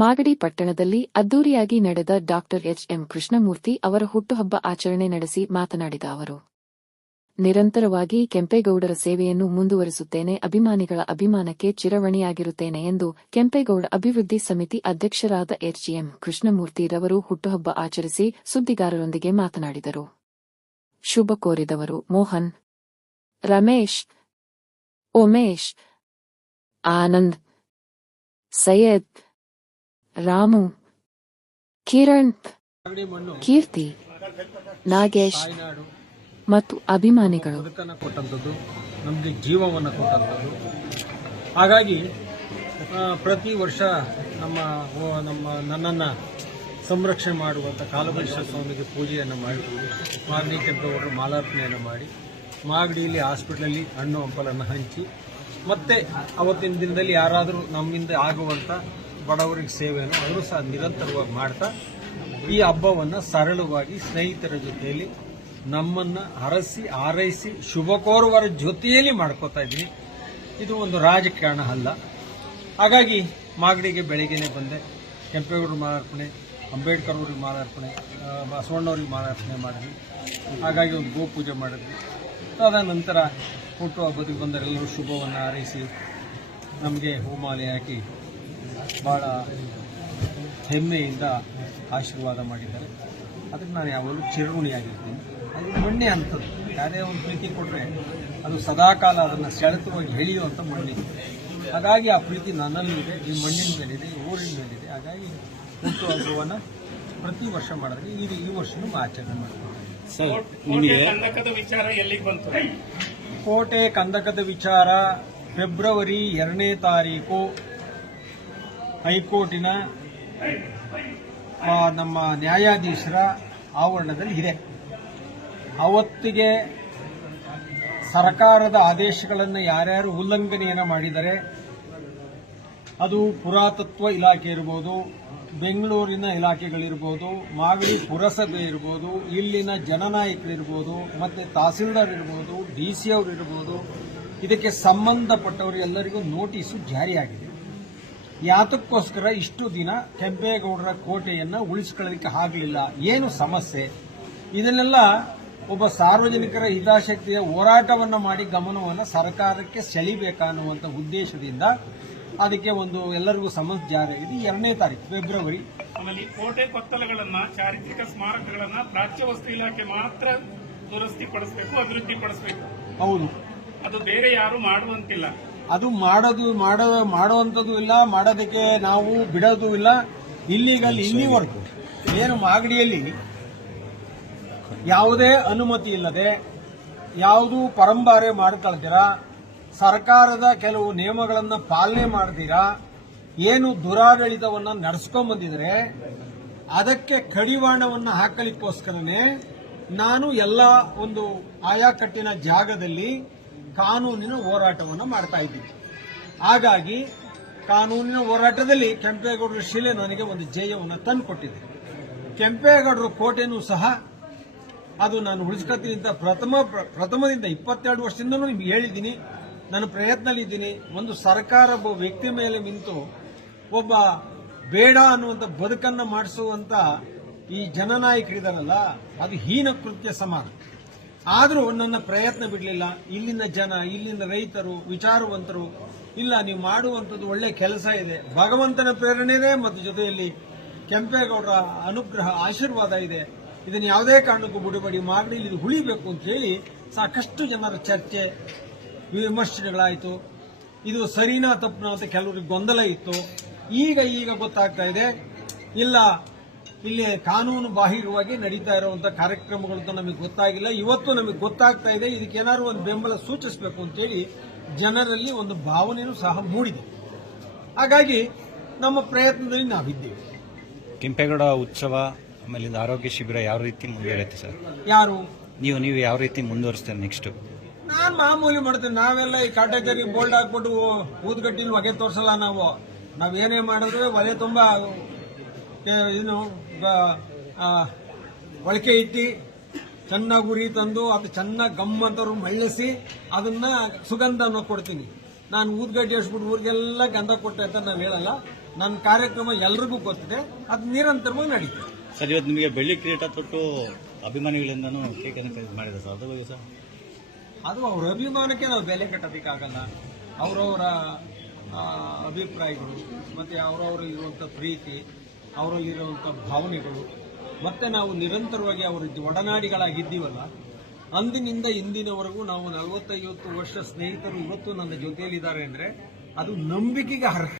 ಮಾಗಡಿ ಪಟ್ಟಣದಲ್ಲಿ ಅದ್ದೂರಿಯಾಗಿ ನಡೆದ ಡಾ ಎಚ್.ಎಂ. ಕೃಷ್ಣಮೂರ್ತಿ ಅವರ ಹುಟ್ಟುಹಬ್ಬ ಆಚರಣೆ ನಡೆಸಿ ಮಾತನಾಡಿದ ಅವರು, ನಿರಂತರವಾಗಿ ಕೆಂಪೇಗೌಡರ ಸೇವೆಯನ್ನು ಮುಂದುವರಿಸುತ್ತೇನೆ, ಅಭಿಮಾನಿಗಳ ಅಭಿಮಾನಕ್ಕೆ ಚಿರಋಣಿಯಾಗಿರುತ್ತೇನೆ ಎಂದು ಕೆಂಪೇಗೌಡ ಅಭಿವೃದ್ಧಿ ಸಮಿತಿ ಅಧ್ಯಕ್ಷರಾದ ಎಚ್.ಎಂ. ಕೃಷ್ಣಮೂರ್ತಿ ರವರು ಹುಟ್ಟುಹಬ್ಬ ಆಚರಿಸಿ ಸುದ್ದಿಗಾರರೊಂದಿಗೆ ಮಾತನಾಡಿದರು. ಶುಭ ಕೋರಿದವರು ಮೋಹನ್, ರಮೇಶ್, ಉಮೇಶ್, ಆನಂದ್, ಸೈಯದ್, ರಾಮು, ಕಿರಣ್, ಕೀರ್ತಿ, ನಾಗೇಶ್ ಮತ್ತು ಅಭಿಮಾನಿಗಳು ಕೊಟ್ಟಂಥದ್ದು, ನಮಗೆ ಜೀವವನ್ನು ಕೊಟ್ಟಂಥದ್ದು. ಹಾಗಾಗಿ ಪ್ರತಿ ವರ್ಷ ನನ್ನನ್ನು ಸಂರಕ್ಷಣೆ ಮಾಡುವಂಥ ಕಾಲಭೈರವ ಸ್ವಾಮಿಗೆ ಪೂಜೆಯನ್ನು ಮಾಡಿದ್ದೀವಿ. ಮಾಗಡಿ ಕೆಂಪೇಗೌಡರು ಮಾಲಾರ್ಪಣೆಯನ್ನು ಮಾಡಿ ಮಾಗಡಿಯಲ್ಲಿ ಹಾಸ್ಪಿಟಲಲ್ಲಿ ಹಣ್ಣು ಹಂಪಲನ್ನು ಹಂಚಿ ಮತ್ತೆ ಅವತ್ತಿನ ದಿನದಲ್ಲಿ ಯಾರಾದರೂ ನಮ್ಮಿಂದ ಆಗುವಂಥ ಬಡವರಿಗೆ ಸೇವೆಯನ್ನು ಅವರು ಸಹ ನಿರಂತರವಾಗಿ ಮಾಡ್ತಾ ಈ ಹಬ್ಬವನ್ನು ಸರಳವಾಗಿ ಸ್ನೇಹಿತರ ಜೊತೆಯಲ್ಲಿ ನಮ್ಮನ್ನು ಹರಸಿ ಹಾರೈಸಿ ಶುಭ ಕೋರುವರ ಜೊತೆಯಲ್ಲಿ ಮಾಡ್ಕೋತಾ ಇದ್ದೀನಿ. ಇದು ಒಂದು ರಾಜಕಾರಣ ಅಲ್ಲ. ಹಾಗಾಗಿ ಮಾಗಡಿಗೆ ಬೆಳಗ್ಗೆನೇ ಬಂದೆ. ಕೆಂಪೇಗೌಡರು ಮಾಲಾರ್ಪಣೆ, ಅಂಬೇಡ್ಕರ್ ಅವ್ರಿಗೆ ಮಾಲಾರ್ಪಣೆ, ಬಸವಣ್ಣವ್ರಿಗೆ ಮಾಲಾರ್ಪಣೆ ಮಾಡಿದ್ವಿ. ಹಾಗಾಗಿ ಒಂದು ಗೋಪೂಜೆ ಮಾಡಿದ್ವಿ. ಅದಾದ ನಂತರ ಹುಟ್ಟುಹಬ್ಬದಿಗೆ ಬಂದರೆಲ್ಲರೂ ಶುಭವನ್ನು ಹಾರೈಸಿ ನಮಗೆ ಹೂಮಾಲೆ ಹಾಕಿ ಭಾಳ ಹೆಮ್ಮೆಯಿಂದ ಆಶೀರ್ವಾದ ಮಾಡಿದ್ದಾರೆ. ಅದಕ್ಕೆ ನಾನು ಯಾವಾಗಲೂ ಚಿರಋಣಿಯಾಗಿರ್ತೀನಿ. ಅದು ಮಣ್ಣೆ ಅಂಥದ್ದು. ಯಾರೇ ಒಂದು ಪ್ರೀತಿ ಕೊಟ್ಟರೆ ಅದು ಸದಾಕಾಲ ಅದನ್ನು ಸೆಳೆತವಾಗಿ ಎಳೆಯುವಂಥ ಮಣ್ಣಿದೆ. ಹಾಗಾಗಿ ಆ ಪ್ರೀತಿ ನನ್ನಲ್ಲಿದೆ, ಈ ಮಣ್ಣಿನ ಮೇಲಿದೆ, ಈ ಊರಿನ ಮೇಲಿದೆ. ಹಾಗಾಗಿ ಹುಟ್ಟುಹಬ್ಬವನ್ನು ಪ್ರತಿ ವರ್ಷ ಮಾಡಿದ್ರೆ ಈ ವರ್ಷನೂ ಆಚರಣೆ ಮಾಡ್ತಾರೆ. ಕೋಟೆ ಕಂದಕದ ವಿಚಾರ ಫೆಬ್ರವರಿ 2ನೇ ತಾರೀಕು ಹೈಕೋರ್ಟಿನ ನಮ್ಮ ನ್ಯಾಯಾಧೀಶರ ಆವರಣದಲ್ಲಿ ಇದೆ. ಅವತ್ತಿಗೆ ಸರ್ಕಾರದ ಆದೇಶಗಳನ್ನು ಯಾರ್ಯಾರು ಉಲ್ಲಂಘನೆಯನ್ನು ಮಾಡಿದರೆ, ಅದು ಪುರಾತತ್ವ ಇಲಾಖೆ ಇರ್ಬೋದು, ಬೆಂಗಳೂರಿನ ಇಲಾಖೆಗಳಿರ್ಬೋದು, ಮಾಗಡಿ ಪುರಸಭೆ ಇರ್ಬೋದು, ಇಲ್ಲಿನ ಜನನಾಯಕರಿರ್ಬೋದು, ಮತ್ತು ತಹಸೀಲ್ದಾರ್ ಇರ್ಬೋದು, DC ಅವರು ಇರ್ಬೋದು, ಇದಕ್ಕೆ ಸಂಬಂಧಪಟ್ಟವರು ಎಲ್ಲರಿಗೂ ನೋಟಿಸು ಜಾರಿಯಾಗಿದೆ. ಯಾತಕ್ಕೋಸ್ಕರ ಇಷ್ಟು ದಿನ ಕೆಂಪೇಗೌಡರ ಕೋಟೆಯನ್ನು ಉಳಿಸಿಕೊಳ್ಳಲಿಕ್ಕೆ ಆಗಲಿಲ್ಲ, ಏನು ಸಮಸ್ಯೆ, ಇದನ್ನೆಲ್ಲ ಒಬ್ಬ ಸಾರ್ವಜನಿಕರ ಹಿತಾಸಕ್ತಿಯ ಹೋರಾಟವನ್ನು ಮಾಡಿ ಗಮನವನ್ನು ಸರ್ಕಾರಕ್ಕೆ ಸೆಳೆಯಬೇಕನ್ನುವಂಥ ಉದ್ದೇಶದಿಂದ ಅದಕ್ಕೆ ಒಂದು ಎಲ್ಲರಿಗೂ ಸಮಸ್ಯೆ ಜಾರಿಯಾಗಿದೆ. 2ನೇ ತಾರೀಕು ಫೆಬ್ರವರಿ. ಆಮೇಲೆ ಕೋಟೆ ಕೊತ್ತಲಗಳನ್ನ, ಚಾರಿತ್ರಿಕ ಸ್ಮಾರಕಗಳನ್ನ ಪ್ರಾಚ್ಯ ವಸ್ತು ಇಲಾಖೆ ಮಾತ್ರ ದುರಸ್ತಿ ಪಡಿಸಬೇಕು, ಅಭಿವೃದ್ಧಿ ಪಡಿಸಬೇಕು. ಹೌದು, ಅದು ಬೇರೆ ಯಾರು ಮಾಡುವಂತಿಲ್ಲ. ಅದು ಮಾಡುವಂಥದ್ದು ಇಲ್ಲ, ಮಾಡೋದಕ್ಕೆ ನಾವು ಬಿಡೋದು ಇಲ್ಲ. ಇಲ್ಲಿವರೆಗೂ ಏನು ಮಾಗಡಿಯಲ್ಲಿ ಯಾವುದೇ ಅನುಮತಿ ಇಲ್ಲದೆ, ಯಾವುದೂ ಪರಂಬಾರೆ ಮಾಡ್ಕೊಳ್ತೀರಾ, ಸರ್ಕಾರದ ಕೆಲವು ನಿಯಮಗಳನ್ನು ಪಾಲನೆ ಮಾಡ್ತೀರಾ, ಏನು ದುರಾಡಳಿತವನ್ನು ನಡೆಸ್ಕೊಂಡ್ಬಂದಿದ್ರೆ ಅದಕ್ಕೆ ಕಡಿವಾಣವನ್ನು ಹಾಕಲಿಕ್ಕೋಸ್ಕರನೇ ನಾನು ಎಲ್ಲ ಒಂದು ಆಯಾಕಟ್ಟಿನ ಜಾಗದಲ್ಲಿ ಕಾನೂನಿನ ಹೋರಾಟವನ್ನು ಮಾಡ್ತಾ ಇದ್ದೀನಿ. ಹಾಗಾಗಿ ಕಾನೂನಿನ ಹೋರಾಟದಲ್ಲಿ ಕೆಂಪೇಗೌಡರ ಶಿಲೆ ನನಗೆ ಒಂದು ಜಯವನ್ನು ತಂದುಕೊಟ್ಟಿದೆ. ಕೆಂಪೇಗೌಡರ ಕೋಟೆನೂ ಸಹ ಅದು ನಾನು ಉಳಿಸ್ಕೊತೀನಿ ಅಂತ ಪ್ರಥಮದಿಂದ 22 ವರ್ಷದಿಂದನೂ ನಿಮ್ಗೆ ಹೇಳಿದ್ದೀನಿ. ನಾನು ಪ್ರಯತ್ನದಲ್ಲಿದ್ದೀನಿ. ಒಂದು ಸರ್ಕಾರ ಒಬ್ಬ ವ್ಯಕ್ತಿ ಮೇಲೆ ನಿಂತು ಒಬ್ಬ ಬೇಡ ಅನ್ನುವಂಥ ಬದುಕನ್ನು ಮಾಡಿಸುವಂಥ ಈ ಜನನಾಯಕರಿದಾರಲ್ಲ, ಅದು ಹೀನ ಕೃತ್ಯ ಸಮಾನ. ಆದರೂ ನನ್ನ ಪ್ರಯತ್ನ ಬಿಡಲಿಲ್ಲ. ಇಲ್ಲಿನ ಜನ, ಇಲ್ಲಿನ ರೈತರು, ವಿಚಾರವಂತರು, ಇಲ್ಲ ನೀವು ಮಾಡುವಂಥದ್ದು ಒಳ್ಳೆ ಕೆಲಸ ಇದೆ, ಭಗವಂತನ ಪ್ರೇರಣೆ ಇದೆ, ಮತ್ತು ಜೊತೆಯಲ್ಲಿ ಕೆಂಪೇಗೌಡರ ಅನುಗ್ರಹ ಆಶೀರ್ವಾದ ಇದೆ, ಇದನ್ನು ಯಾವುದೇ ಕಾರಣಕ್ಕೂ ಬಿಡಬೇಡಿ, ಮಾಗಡಿಯಲ್ಲಿ ಇದು ಉಳಿಬೇಕು ಅಂತ ಹೇಳಿ ಸಾಕಷ್ಟು ಜನರ ಚರ್ಚೆ ವಿಮರ್ಶೆಗಳಾಯಿತು. ಇದು ಸರಿನಾ ತಪ್ಪುನಾ ಅಂತ ಕೆಲವರಿಗೆ ಗೊಂದಲ ಇತ್ತು. ಈಗ ಗೊತ್ತಾಗ್ತಾ ಇದೆ, ಇಲ್ಲ ಇಲ್ಲಿ ಕಾನೂನು ಬಾಹಿರವಾಗಿ ನಡೀತಾ ಇರುವಂತ ಕಾರ್ಯಕ್ರಮಗಳು ನಮಗೆ ಗೊತ್ತಾಗಿಲ್ಲ, ಇವತ್ತು ನಮಗೆ ಗೊತ್ತಾಗ್ತಾ ಇದೆ. ಇದಕ್ಕೇನಾದ್ರು ಒಂದು ಬೆಂಬಲ ಸೂಚಿಸಬೇಕು ಅಂತೇಳಿ ಜನರಲ್ಲಿ ಒಂದು ಭಾವನೆಯೂ ಸಹ ಮೂಡಿದೆ. ಹಾಗಾಗಿ ನಮ್ಮ ಪ್ರಯತ್ನದಲ್ಲಿ ನಾವಿದ್ದೇವೆ. ಕೆಂಪೇಗೌಡ ಉತ್ಸವ ಆಮೇಲೆ ಆರೋಗ್ಯ ಶಿಬಿರ ಯಾವ ರೀತಿ ಮುಂದುವರಿಯುತ್ತೆ ಸರ್? ಯಾರು ನೀವು ಯಾವ ರೀತಿ ಮುಂದುವರಿಸ್ತಾರೆ ನೆಕ್ಸ್ಟ್? ನಾನು ಮಾಮೂಲಿ ಮಾಡ್ತೇನೆ. ನಾವೆಲ್ಲ ಈ ಕಾಟೇಕರಿ ಬೋಲ್ಡ್ ಹಾಕ್ಬಿಟ್ಟು ಊದ್ಗಟ್ಟಿನ ಹೊಗೆ ತೋರಿಸಲ್ಲ. ನಾವೇನೇ ಮಾಡಿದ್ರೆ ಒಲೆ ತುಂಬ ಒಳಕೆ ಇಟ್ಟು ಚೆನ್ನಾಗಿ ಉರಿ ತಂದು ಅದು ಚೆನ್ನಾಗಿ ಗಮ್ಮಂತರು ಮಳ್ಳಿಸಿ ಅದನ್ನ ಸುಗಂಧವನ್ನು ಕೊಡ್ತೀನಿ. ನಾನು ಊದ್ಗಡ್ಡಿ ಹಚ್ಬಿಟ್ಟು ಊರಿಗೆಲ್ಲ ಗಂಧ ಕೊಟ್ಟೆ ಅಂತ ನಾವು ಹೇಳಲ್ಲ. ನನ್ನ ಕಾರ್ಯಕ್ರಮ ಎಲ್ರಿಗೂ ಗೊತ್ತಿದೆ, ಅದು ನಿರಂತರವಾಗಿ ನಡೀತದೆ. ಸರ್, ಇವತ್ತು ನಿಮಗೆ ಬೆಳ್ಳಿ ಕಿರೀಟ ತೊಟ್ಟು ಅಭಿಮಾನಿಗಳಿಂದನೂ ಕೇಕ್ ಅನ್ನು ಖರೀದಿ ಮಾಡಿದೆ ಸರ್, ಅದು ಸರ್ ಅದು ಅವ್ರ ಅಭಿಮಾನಕ್ಕೆ ನಾವು ಬೆಲೆ ಕಟ್ಟಬೇಕಾಗಲ್ಲ. ಅವರವರ ಅಭಿಪ್ರಾಯಗಳು ಮತ್ತೆ ಅವರವರಲ್ಲಿರುವಂಥ ಪ್ರೀತಿ, ಅವರಲ್ಲಿರುವಂಥ ಭಾವನೆಗಳು, ಮತ್ತೆ ನಾವು ನಿರಂತರವಾಗಿ ಅವರ ಒಡನಾಡಿಗಳಾಗಿದ್ದೀವಲ್ಲ, ಅಂದಿನಿಂದ ಇಂದಿನವರೆಗೂ ನಾವು 40-50 ವರ್ಷ ಸ್ನೇಹಿತರು ಇವತ್ತು ನನ್ನ ಜೊತೆಯಲ್ಲಿದ್ದಾರೆ ಅಂದರೆ ಅದು ನಂಬಿಕೆಗೆ ಅರ್ಹ.